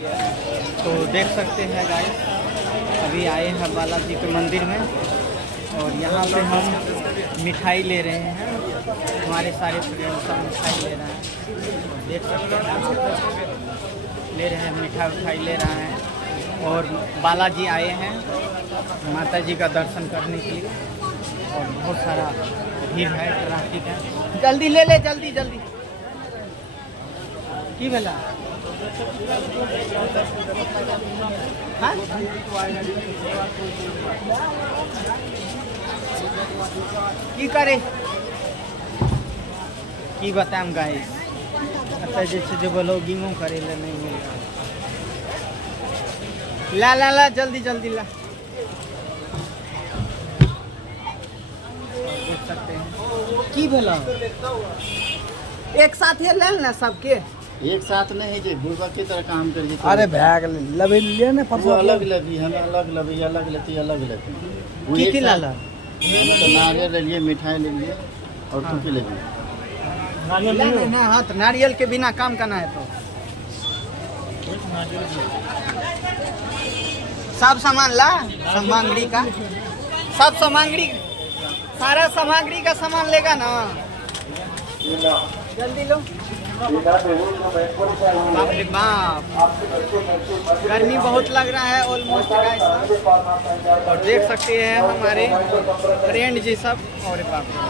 तो देख सकते हैं गाइस, अभी आए हैं बालाजी के मंदिर में और यहाँ पे हम मिठाई ले रहे हैं। हमारे सारे फ्रेंड सब मिठाई ले रहे हैं, देख सकते हैं, ले रहे हैं मिठाई ले रहा है। और बालाजी आए हैं माता जी का दर्शन करने के लिए और बहुत सारा भीड़ है, ट्रैफिक है। जल्दी ले ले, जल्दी जल्दी की भेला। हाँ? की करे की बताएं गाइस, अच्छा जैसे जो ब्लॉगिंगों करे ले नहीं मिल रहा। ला ला ला, जल्दी जल्दी ला। देख सकते हैं की भेला, एक साथ ही ले ना सबके, एक साथ नहीं जे बुढ़वा की तरह काम कर जी। अरे बैग लबे लिए ना वो अलग लगी, हमें अलग लगी, अलग लेती, अलग लेती। की लाला तो नारियल ले लिए, मिठाई ले लिए और हाँ। टूपी ले लिए। ना हाँ, तो नारियल के बिना काम करना है तो सब सामान ला, सामग्री का सब सामग्री, सारा सामग्री का सामान लेगा ना, जल्दी लो। बाप रे बाप, गर्मी बहुत लग रहा है ऑलमोस्ट गाइस। और देख सकते हैं हमारे फ्रेंड जी सब, और बाप रे।